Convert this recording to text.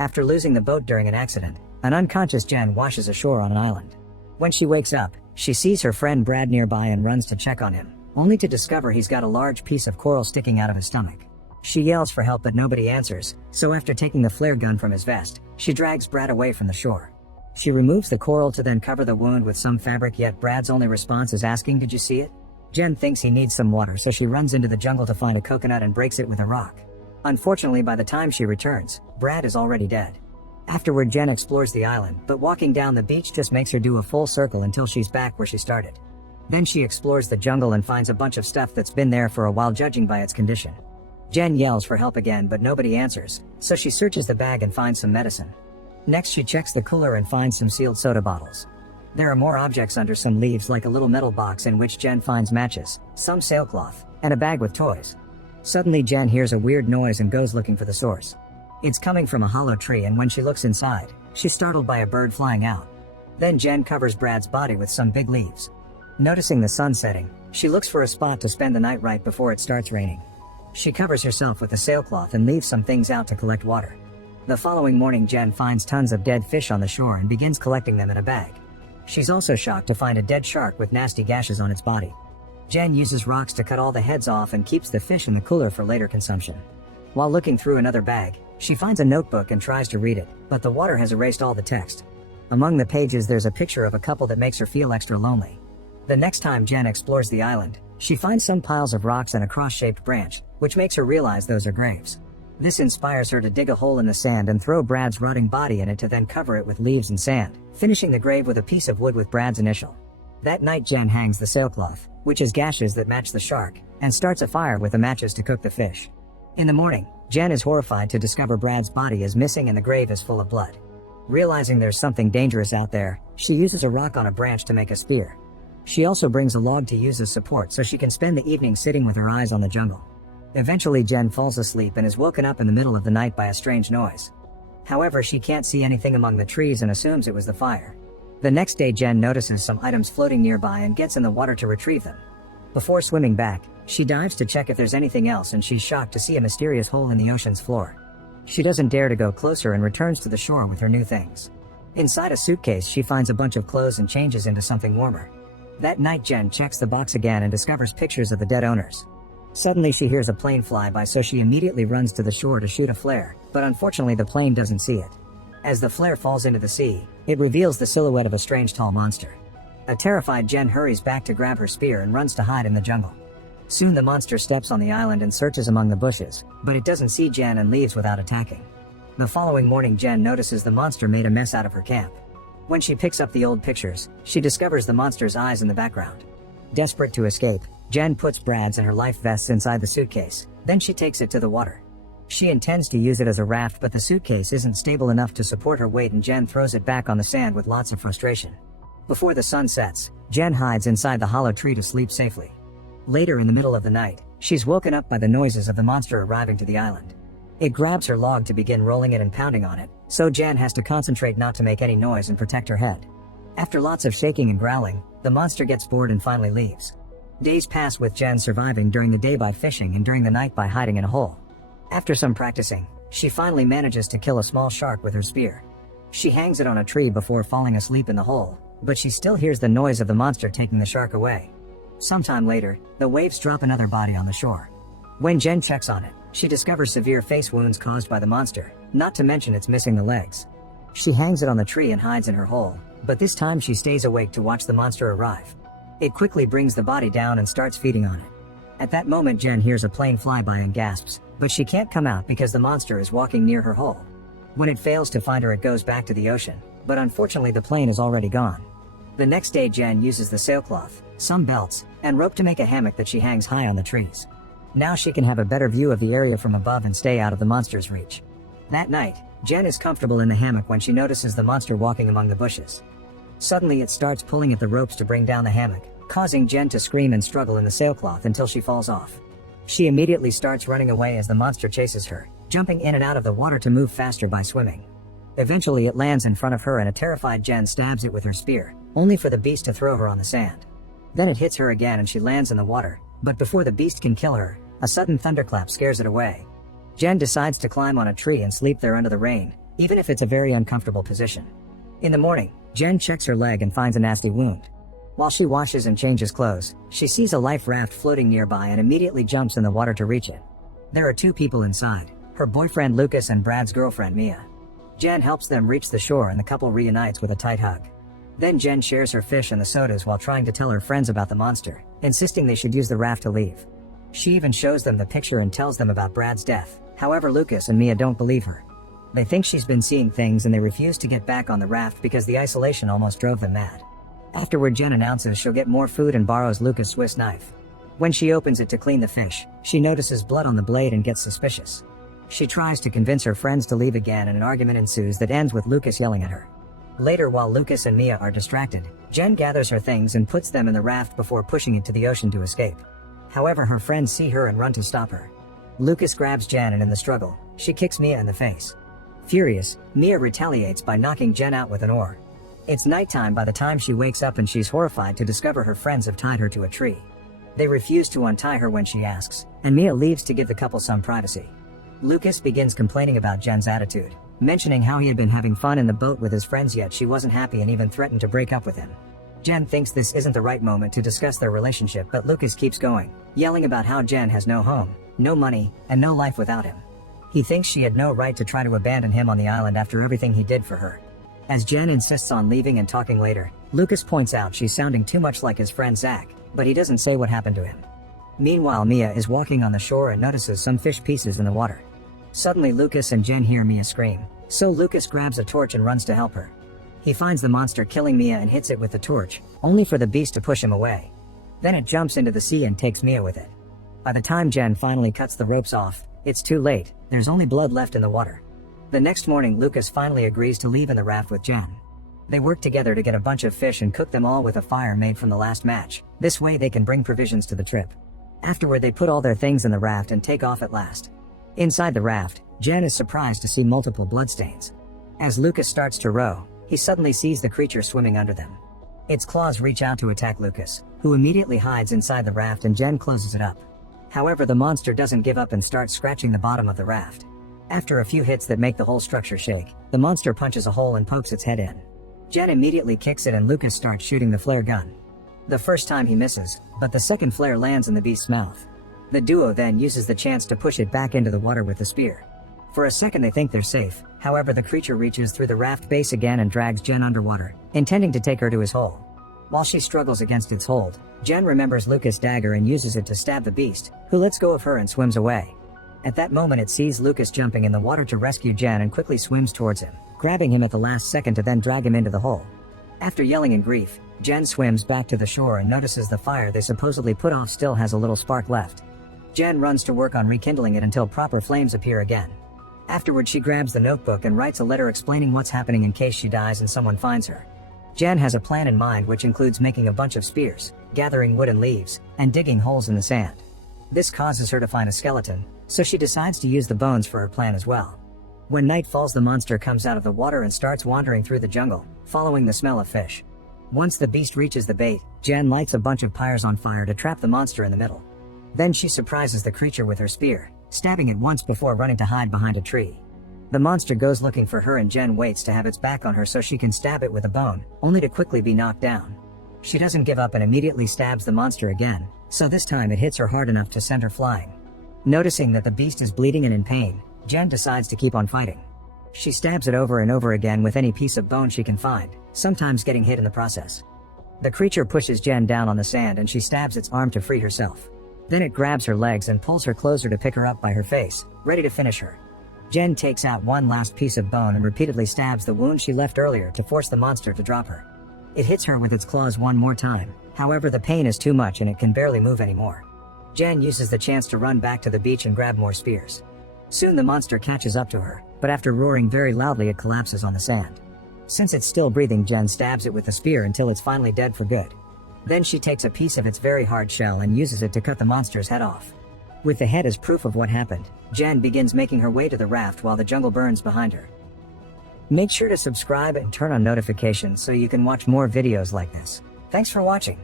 After losing the boat during an accident, an unconscious Jen washes ashore on an island. When she wakes up, she sees her friend Brad nearby and runs to check on him, only to discover he's got a large piece of coral sticking out of his stomach. She yells for help but nobody answers, so after taking the flare gun from his vest, she drags Brad away from the shore. She removes the coral to then cover the wound with some fabric, yet Brad's only response is asking, "Did you see it?" Jen thinks he needs some water, so she runs into the jungle to find a coconut and breaks it with a rock. Unfortunately, by the time she returns, Brad is already dead. Afterward, Jen explores the island, but walking down the beach just makes her do a full circle until she's back where she started. Then she explores the jungle and finds a bunch of stuff that's been there for a while, judging by its condition. Jen yells for help again, but nobody answers, so she searches the bag and finds some medicine. Next, she checks the cooler and finds some sealed soda bottles. There are more objects under some leaves, like a little metal box in which Jen finds matches, some sailcloth, and a bag with toys. Suddenly, Jen hears a weird noise and goes looking for the source. It's coming from a hollow tree, and when she looks inside, she's startled by a bird flying out. Then Jen covers Brad's body with some big leaves. Noticing the sun setting, she looks for a spot to spend the night right before it starts raining. She covers herself with a sailcloth and leaves some things out to collect water. The following morning, Jen finds tons of dead fish on the shore and begins collecting them in a bag. She's also shocked to find a dead shark with nasty gashes on its body. Jen uses rocks to cut all the heads off and keeps the fish in the cooler for later consumption. While looking through another bag, she finds a notebook and tries to read it, but the water has erased all the text. Among the pages, there's a picture of a couple that makes her feel extra lonely. The next time Jen explores the island, she finds some piles of rocks and a cross-shaped branch, which makes her realize those are graves. This inspires her to dig a hole in the sand and throw Brad's rotting body in it to then cover it with leaves and sand, finishing the grave with a piece of wood with Brad's initial. That night, Jen hangs the sailcloth, which has gashes that match the shark, and starts a fire with the matches to cook the fish. In the morning, Jen is horrified to discover Brad's body is missing and the grave is full of blood. Realizing there's something dangerous out there, she uses a rock on a branch to make a spear. She also brings a log to use as support so she can spend the evening sitting with her eyes on the jungle. Eventually, Jen falls asleep and is woken up in the middle of the night by a strange noise. However, she can't see anything among the trees and assumes it was the fire. The next day, Jen notices some items floating nearby and gets in the water to retrieve them. Before swimming back, she dives to check if there's anything else, and she's shocked to see a mysterious hole in the ocean's floor. She doesn't dare to go closer and returns to the shore with her new things. Inside a suitcase, she finds a bunch of clothes and changes into something warmer. That night, Jen checks the box again and discovers pictures of the dead owners. Suddenly, she hears a plane fly by, so she immediately runs to the shore to shoot a flare, but unfortunately the plane doesn't see it. As the flare falls into the sea, it reveals the silhouette of a strange tall monster. A terrified Jen hurries back to grab her spear and runs to hide in the jungle. Soon the monster steps on the island and searches among the bushes, but it doesn't see Jen and leaves without attacking. The following morning, Jen notices the monster made a mess out of her camp. When she picks up the old pictures, she discovers the monster's eyes in the background. Desperate to escape, Jen puts Brad's and her life vests inside the suitcase, then she takes it to the water. She intends to use it as a raft, but the suitcase isn't stable enough to support her weight, and Jen throws it back on the sand with lots of frustration. Before the sun sets, Jen hides inside the hollow tree to sleep safely. Later in the middle of the night, she's woken up by the noises of the monster arriving to the island. It grabs her log to begin rolling it and pounding on it, so Jen has to concentrate not to make any noise and protect her head. After lots of shaking and growling, the monster gets bored and finally leaves. Days pass with Jen surviving during the day by fishing and during the night by hiding in a hole. After some practicing, she finally manages to kill a small shark with her spear. She hangs it on a tree before falling asleep in the hole, but she still hears the noise of the monster taking the shark away. Sometime later, the waves drop another body on the shore. When Jen checks on it, she discovers severe face wounds caused by the monster, not to mention it's missing the legs. She hangs it on the tree and hides in her hole, but this time she stays awake to watch the monster arrive. It quickly brings the body down and starts feeding on it. At that moment, Jen hears a plane fly by and gasps, but she can't come out because the monster is walking near her hole. When it fails to find her, it goes back to the ocean, but unfortunately the plane is already gone. The next day, Jen uses the sailcloth, some belts, and rope to make a hammock that she hangs high on the trees. Now she can have a better view of the area from above and stay out of the monster's reach. That night, Jen is comfortable in the hammock when she notices the monster walking among the bushes. Suddenly it starts pulling at the ropes to bring down the hammock, causing Jen to scream and struggle in the sailcloth until she falls off. She immediately starts running away as the monster chases her, jumping in and out of the water to move faster by swimming. Eventually it lands in front of her and a terrified Jen stabs it with her spear, only for the beast to throw her on the sand. Then it hits her again and she lands in the water, but before the beast can kill her, a sudden thunderclap scares it away. Jen decides to climb on a tree and sleep there under the rain, even if it's a very uncomfortable position. In the morning, Jen checks her leg and finds a nasty wound. While she washes and changes clothes, she sees a life raft floating nearby and immediately jumps in the water to reach it. There are two people inside, her boyfriend Lucas and Brad's girlfriend Mia. Jen helps them reach the shore and the couple reunites with a tight hug. Then Jen shares her fish and the sodas while trying to tell her friends about the monster, insisting they should use the raft to leave. She even shows them the picture and tells them about Brad's death. However, Lucas and Mia don't believe her. They think she's been seeing things and they refuse to get back on the raft because the isolation almost drove them mad. Afterward, Jen announces she'll get more food and borrows Lucas' Swiss knife. When she opens it to clean the fish, she notices blood on the blade and gets suspicious. She tries to convince her friends to leave again and an argument ensues that ends with Lucas yelling at her. Later, while Lucas and Mia are distracted, Jen gathers her things and puts them in the raft before pushing it to the ocean to escape. However, her friends see her and run to stop her. Lucas grabs Jen and in the struggle, she kicks Mia in the face. Furious, Mia retaliates by knocking Jen out with an oar. It's nighttime by the time she wakes up and she's horrified to discover her friends have tied her to a tree. They refuse to untie her when she asks, and Mia leaves to give the couple some privacy. Lucas begins complaining about Jen's attitude, mentioning how he had been having fun in the boat with his friends yet she wasn't happy and even threatened to break up with him. Jen thinks this isn't the right moment to discuss their relationship, but Lucas keeps going, yelling about how Jen has no home, no money, and no life without him. He thinks she had no right to try to abandon him on the island after everything he did for her. As Jen insists on leaving and talking later, Lucas points out she's sounding too much like his friend Zach, but he doesn't say what happened to him. Meanwhile, Mia is walking on the shore and notices some fish pieces in the water. Suddenly, Lucas and Jen hear Mia scream, so Lucas grabs a torch and runs to help her. He finds the monster killing Mia and hits it with the torch, only for the beast to push him away. Then it jumps into the sea and takes Mia with it. By the time Jen finally cuts the ropes off, it's too late, there's only blood left in the water. The next morning, Lucas finally agrees to leave in the raft with Jen. They work together to get a bunch of fish and cook them all with a fire made from the last match. This way they can bring provisions to the trip. Afterward, they put all their things in the raft and take off at last. Inside the raft, Jen is surprised to see multiple bloodstains. As Lucas starts to row, he suddenly sees the creature swimming under them. Its claws reach out to attack Lucas, who immediately hides inside the raft and Jen closes it up. However, the monster doesn't give up and starts scratching the bottom of the raft. After a few hits that make the whole structure shake, the monster punches a hole and pokes its head in. Jen immediately kicks it and Lucas starts shooting the flare gun. The first time he misses, but the second flare lands in the beast's mouth. The duo then uses the chance to push it back into the water with the spear. For a second they think they're safe, however the creature reaches through the raft base again and drags Jen underwater, intending to take her to his hole. While she struggles against its hold, Jen remembers Lucas' dagger and uses it to stab the beast, who lets go of her and swims away. At that moment it sees Lucas jumping in the water to rescue Jen and quickly swims towards him, grabbing him at the last second to then drag him into the hole. After yelling in grief, Jen swims back to the shore and notices the fire they supposedly put off still has a little spark left. Jen runs to work on rekindling it until proper flames appear again. Afterward, she grabs the notebook and writes a letter explaining what's happening in case she dies and someone finds her. Jen has a plan in mind which includes making a bunch of spears, gathering wood and leaves, and digging holes in the sand. This causes her to find a skeleton, so she decides to use the bones for her plan as well. When night falls, the monster comes out of the water and starts wandering through the jungle, following the smell of fish. Once the beast reaches the bait, Jen lights a bunch of pyres on fire to trap the monster in the middle. Then she surprises the creature with her spear, stabbing it once before running to hide behind a tree. The monster goes looking for her and Jen waits to have its back on her so she can stab it with a bone, only to quickly be knocked down. She doesn't give up and immediately stabs the monster again, so this time it hits her hard enough to send her flying. Noticing that the beast is bleeding and in pain, Jen decides to keep on fighting. She stabs it over and over again with any piece of bone she can find, sometimes getting hit in the process. The creature pushes Jen down on the sand and she stabs its arm to free herself. Then it grabs her legs and pulls her closer to pick her up by her face, ready to finish her. Jen takes out one last piece of bone and repeatedly stabs the wound she left earlier to force the monster to drop her. It hits her with its claws one more time, however the pain is too much and it can barely move anymore. Jen uses the chance to run back to the beach and grab more spears. Soon the monster catches up to her, but after roaring very loudly it collapses on the sand. Since it's still breathing, Jen stabs it with the spear until it's finally dead for good. Then she takes a piece of its very hard shell and uses it to cut the monster's head off. With the head as proof of what happened, Jen begins making her way to the raft while the jungle burns behind her. Make sure to subscribe and turn on notifications so you can watch more videos like this. Thanks for watching.